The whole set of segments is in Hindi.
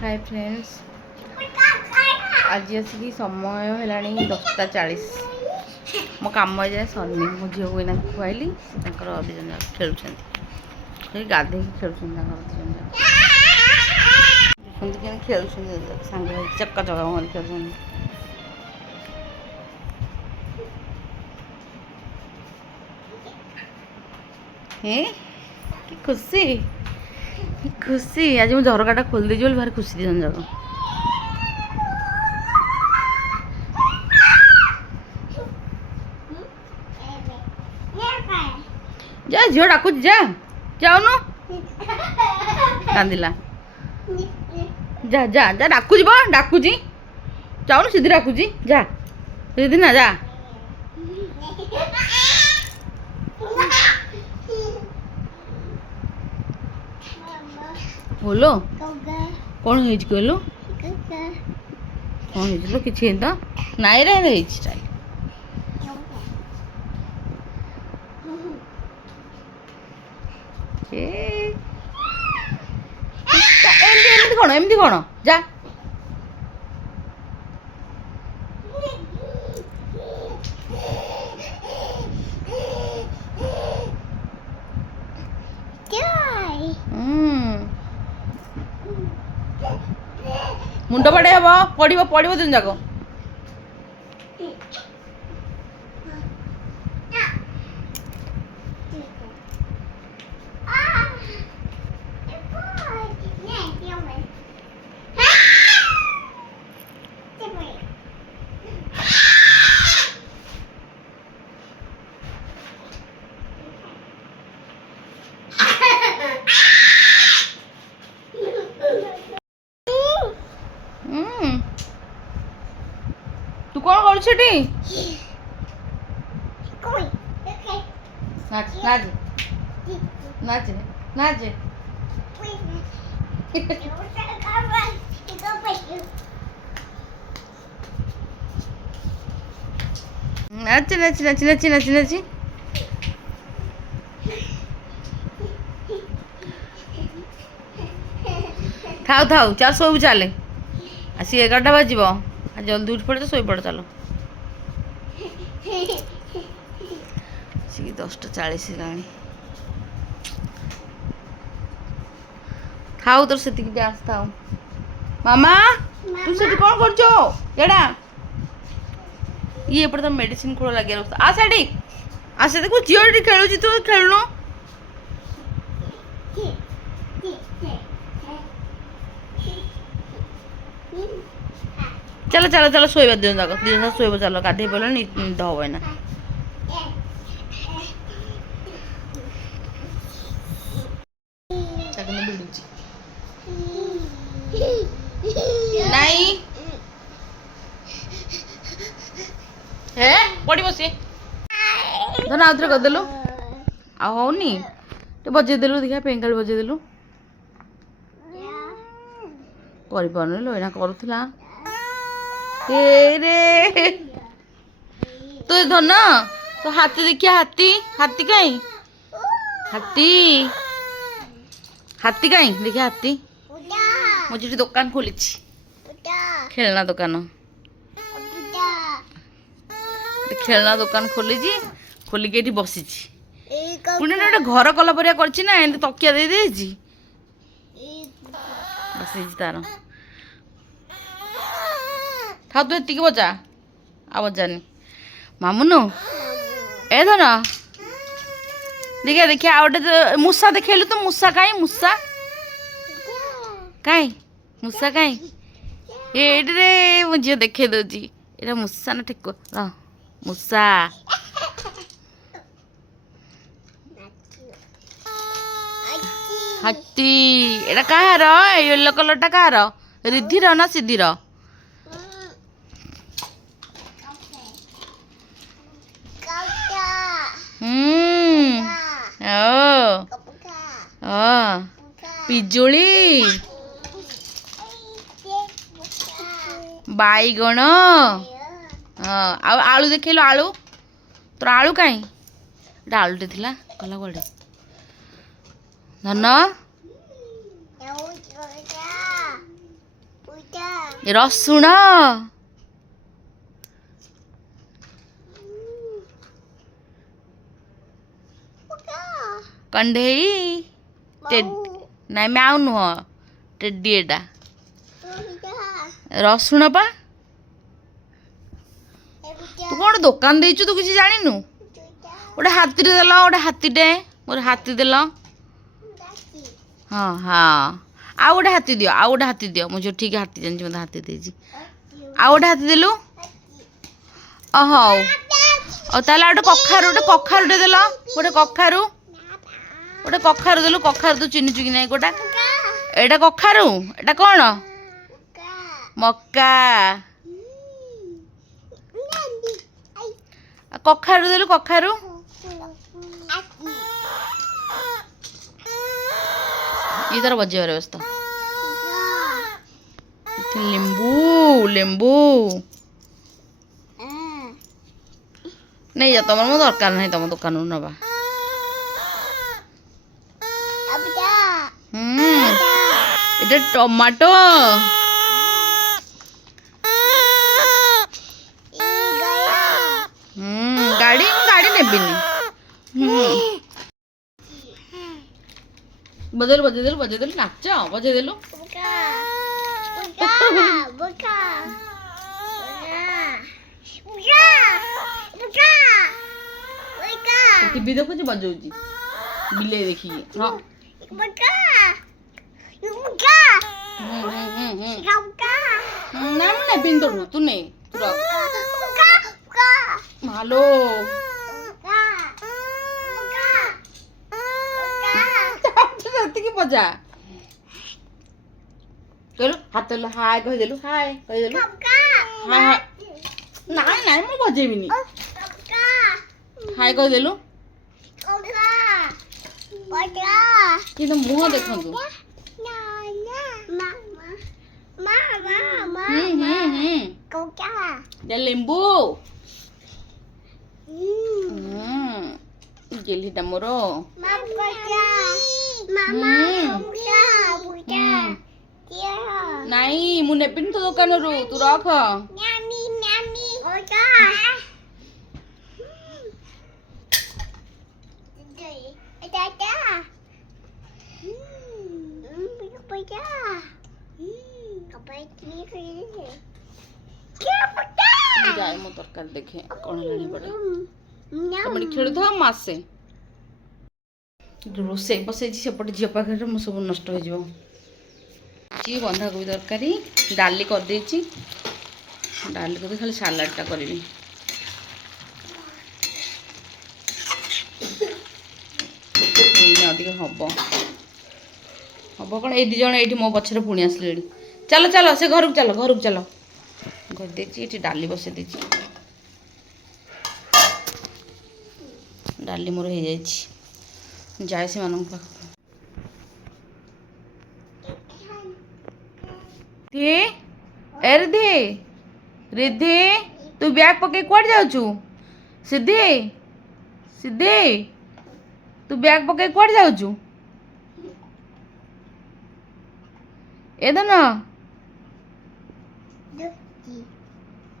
हाय फ्रेंड्स आज आसिक समय है 10:40 मो कम जाए सरनी मो झील को इना खुआली दिजन खेल गाधे खेल खेल सांग चक्का चका मन खेल कि खुशी खुशी आज मुझे झरकाटा खोल देजी बोली भारी खुशी दिजन जाक जा झील डाकू जा जाऊन कांदिला जा जा जा डाकुची बा डाकुची जाऊन सीधी डाकुची जा सीधी ना जा बोलो कौन है कहलु कौन है कि नाई रे चल एमती कौन जा मुंड बड़े हम पड़ो पड़ो दिन जाक तू कौन कर नाच नाच नाच नाच नाच नाच नाच नाच नाच नाच थाऊ थाऊ चाल शोबू चले आसी 11टा बाजब आज जल्दी उठ पड़े तो शो पड़ चलो 10:40 है थाऊ तोर से डांस थाऊ मामा तू से कौन करड़ा ये एपटे तो मेडिसिन खोल लगे आ साड़ी आसे देखो झील खेलुची तू खेलुनु चलो चलो चलो शोबा दिन जाक दिन शोब चलो गाधे पड़े निद हम ना नहीं है पड़ी बसी धन आउे करदेलु आनी बजेदेलु देखा पेंगाल बजेदेलु कर एना करूला रे तो धन तो हाथी देखिया हाथी हाथी कहीं हाथी हाथी कहीं देखिए हाथी मुझे दुकान खोली खेलना दुकान खेलना दुकान खोली खोलिकी बसी पुणी गोटे घर कला परिया कर तकिया दे बसी तार था तू एति बजा आ बजानी मामुनु ए धन देखिए देखिए आ गए मूसा देखेलु तो मूसा कहीं मूसा कहीं मूसा कहीं ये मुझे देखे दौची ये मूसा ना ठीक मूसा हाथी एटा कहार येलो कलर टा कहार रिधिर ना सिधिर पिजुली बैगण आलू देखल आलू तोर आलू कहीं आलूटे थिला गला कड़े धन ରସୁଣ କଣ୍ଢେଇ ନାଇଁ ମ୍ୟାଉ ନୁହଁ ଟେଡି ଏଟା ରସୁଣ ପା ତୁ କଣ ଦୋକାନ ଦେଇଛୁ ତୁ କିଛି ଜାଣିନୁ ଗୋଟେ ହାତୀଟେ ଦେଲ ଗୋଟେ ହାତୀଟେ ମୋର ହାତୀ ଦେଲ ହଁ ହଁ ଆଉ ଗୋଟେ ହାତୀ ଦିଅ ଆଉ ଗୋଟେ ହାତୀ ଦିଅ ମୁଁ ଯେଉଁ ଠିକ୍ ହାତୀ ଜାଣିଛି ମୋତେ ହାତୀ ଦେଇଛି ଆଉ ଗୋଟେ ହାତୀ ଦେଲୁ ହଉ ଆଉ ତାହେଲେ ଗୋଟେ କଖାରୁଟେ ଦେଲ ଗୋଟେ କଖାରୁ ଦେଲୁ କଖାରୁ ତୁ ଚିହ୍ନିଛୁ କି ନାହିଁ ଗୋଟା ଏଇଟା କଖାରୁ ଏଇଟା କ'ଣ ମକା କଖାରୁ ଦେଲୁ କଖାରୁ ଇଏ ତାର ବଜେଇବାରେ ବ୍ୟସ୍ତ ଲେମ୍ବୁ ନେଇଯା ତମର ମୋ ଦରକାର ନାହିଁ ତମ ଦୋକାନରୁ ନେବା এটা টমাটো গাড়ি নেবিনি বজেদেলু নাচ বজেদেলু টিভি দেখুছি বজাউছি বিলেই দেখিকি ହଁ ନା ମୁଁ ନେବିନି ତୋଠୁ ତୁ ନେ ତୁ ରଖ ମାଲୋ ସେତିକି ବଜା କହିଲୁ ହାତ ହାଏ କହିଦେଲୁ ନାଇଁ ମୁଁ ବଜେଇବିନି ହାଏ କହିଦେଲୁ କିନ୍ତୁ ମୁହଁ ଦେଖନ୍ତୁ ଲେମ୍ବୁ ଗେଲିଟା ମୋର ନାଇଁ ମୁଁ ନେବିନି ତୋ ଦୋକାନରୁ ତୁ ରଖ ଯାଏ ମୋ ତରକାରୀ ଦେଖେ କ'ଣ ହେଲାଣି ପଟେ ତମେ ଖେଳୁଥାଅ ମାସେ ରୋଷେଇ ବସେଇଛି ସେପଟେ ଝିଅ ପାଖରେ ମୁଁ ସବୁ ନଷ୍ଟ ହେଇଯିବ ବନ୍ଧାକୋବି ତରକାରୀ ଡାଲି କରିଦେଇଛି ଖାଲି ସାଲାଡ଼ଟା କରିବି ଏଇନା ଟିକେ ହବ କ'ଣ ଏଇ ଦୁଇ ଜଣ ଏଇଠି ମୋ ପଛରେ ପୁଣି ଆସିଲେଣି ଚାଲ ସେ ଘରକୁ ଚାଲ କରିଦେଇଛି ଏଠି ଡାଲି ବସେଇ ଦେଇଛି ଡାଲି ମୋର ହେଇଯାଇଛି ଯାଏ ସେମାନଙ୍କ ପାଖକୁ ରିଧି ତୁ ବ୍ୟାଗ୍ ପକେଇ କୁଆଡ଼େ ଯାଉଛୁ ସିଦ୍ଧି ତୁ ବ୍ୟାଗ୍ ପକେଇ କୁଆଡ଼େ ଯାଉଛୁ ଏଦନ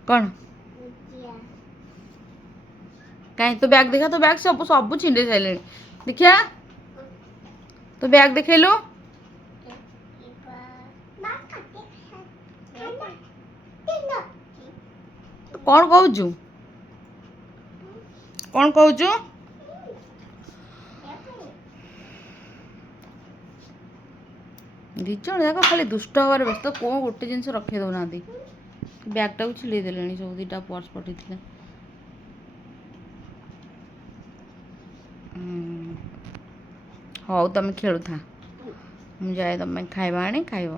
କ'ଣ କାହିଁ ତୋ ବ୍ୟାଗ୍ ଦେଖା ତୋ ବ୍ୟାଗ୍ ସବୁ ଛିଣ୍ଡେଇ ସାରିଲେଣି ଦେଖିଆ ତୋ ବ୍ୟାଗ୍ ଦେଖେଇଲୁ କ'ଣ କହୁଛୁ ଦି ଜଣ ଯାକ ଖାଲି ଦୁଷ୍ଟ ହବାରେ ବ୍ୟସ୍ତ କ'ଣ ଗୋଟେ ଜିନିଷ ରଖେଇ ଦେଉନାହାନ୍ତି ବ୍ୟାଗ୍ଟାକୁ ଛିଡ଼େଇ ଦେଲେଣି ସବୁ ଦୁଇଟା ପର୍ସ ପଠେଇଥିଲେ ହଉ ତମେ ଖେଳୁଥା ମୁଁ ଯାଏ ତମେ ଖାଇବା ଆଣି ଖାଇବ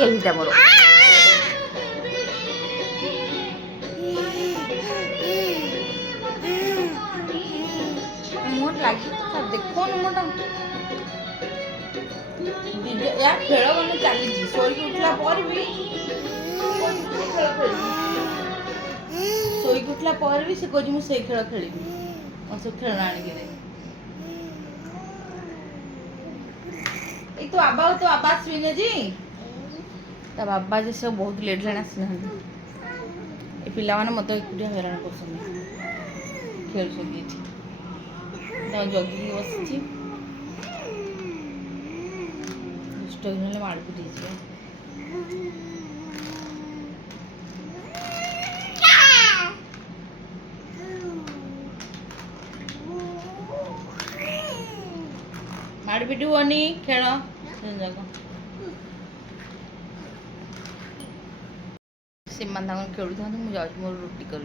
ଏଇଟା ମୋର ଦେଖୁନୁ ମୋଟା ୟା ଖେଳ ମାନେ ଚାଲିଛି ଶୋଇକି ଉଠିଲା ପରେ ବି ସେ କହୁଛି ମୁଁ ସେଇ ଖେଳ ଖେଳିବି सब खेलना आने दे एक तो आबा सुने जी ता बाबा जी सब बहुत लेट जाने आसना ए पिला माने मत एकुटिया हैरान करछन खेल सकी ता जगी बसची दुष्ट होने मार पिटी छी मार पिटी होनी खेल जगह सीमा खेलुता मुझे मोर रुटी कर